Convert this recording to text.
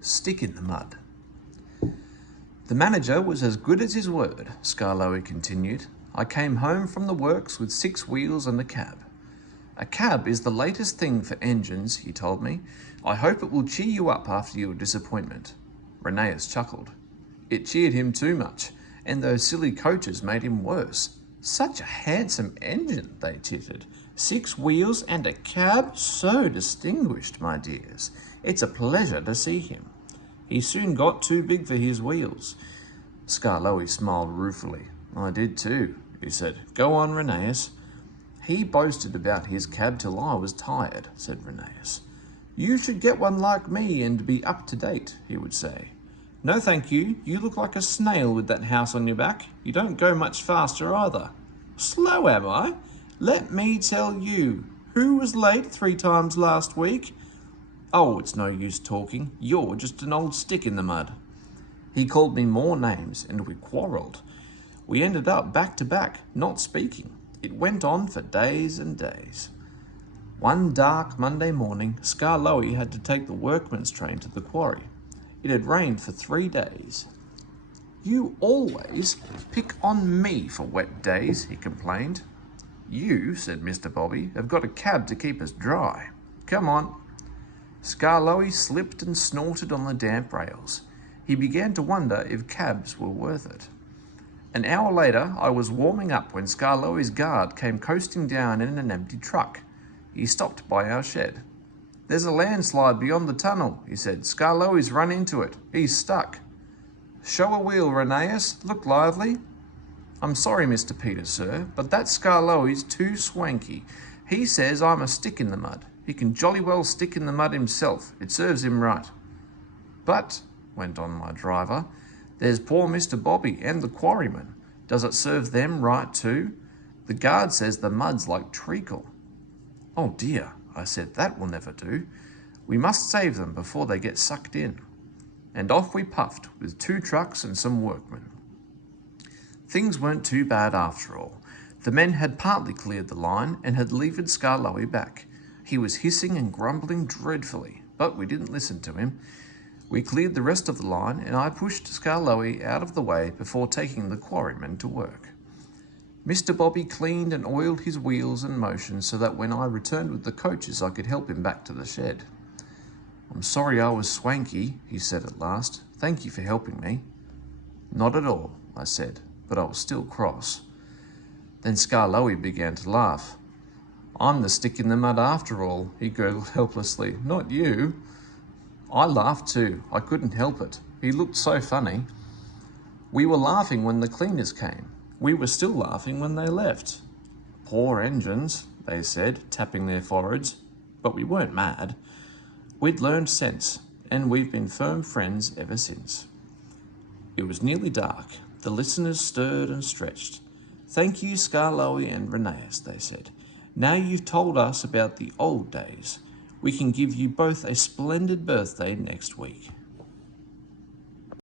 Stick in the mud. The manager was as good as his word, Skarloey continued. I came home from the works with 6 wheels and a cab. A cab is the latest thing for engines, he told me. I hope it will cheer you up after your disappointment. Rheneas chuckled. It cheered him too much, and those silly coaches made him worse. Such a handsome engine, they tittered. 6 wheels and a cab? So distinguished, my dears. It's a pleasure to see him. He soon got too big for his wheels. Skarloey smiled ruefully. I did too, he said. Go on, Rheneas. He boasted about his cab till I was tired, said Rheneas. You should get one like me and be up to date, he would say. No thank you, you look like a snail with that house on your back. You don't go much faster either. Slow am I? Let me tell you. Who was late 3 times last week? Oh, it's no use talking. You're just an old stick in the mud. He called me more names and we quarrelled. We ended up back to back, not speaking. It went on for days and days. One dark Monday morning, Skarloey had to take the workman's train to the quarry. It had rained for 3 days. You always pick on me for wet days, he complained. You, said Mr. Bobby, have got a cab to keep us dry. Come on. Skarloey slipped and snorted on the damp rails. He began to wonder if cabs were worth it. An hour later, I was warming up when Skarloey's guard came coasting down in an empty truck. He stopped by our shed. There's a landslide beyond the tunnel, he said. Skarloey's run into it. He's stuck. Show a wheel, Rheneas. Look lively. I'm sorry, Mr. Peter, sir, but that Skarloey's too swanky. He says I'm a stick in the mud. He can jolly well stick in the mud himself. It serves him right. But, went on my driver, there's poor Mr. Bobby and the quarryman. Does it serve them right too? The guard says the mud's like treacle. Oh dear, I said, that will never do. We must save them before they get sucked in. And off we puffed with 2 trucks and some workmen. Things weren't too bad after all. The men had partly cleared the line and had levered Skarloey back. He was hissing and grumbling dreadfully, but we didn't listen to him. We cleared the rest of the line and I pushed Skarloey out of the way before taking the quarrymen to work. Mr. Bobby cleaned and oiled his wheels and motions so that when I returned with the coaches I could help him back to the shed. I'm sorry I was swanky, he said at last. Thank you for helping me. Not at all, I said, but I was still cross. Then Skarloey began to laugh. I'm the stick in the mud after all, he gurgled helplessly. Not you. I laughed too. I couldn't help it. He looked so funny. We were laughing when the cleaners came. We were still laughing when they left. Poor engines, they said, tapping their foreheads. But we weren't mad. We'd learned sense, and we've been firm friends ever since. It was nearly dark. The listeners stirred and stretched. Thank you, Skarloey and Rheneas, they said. Now you've told us about the old days. We can give you both a splendid birthday next week.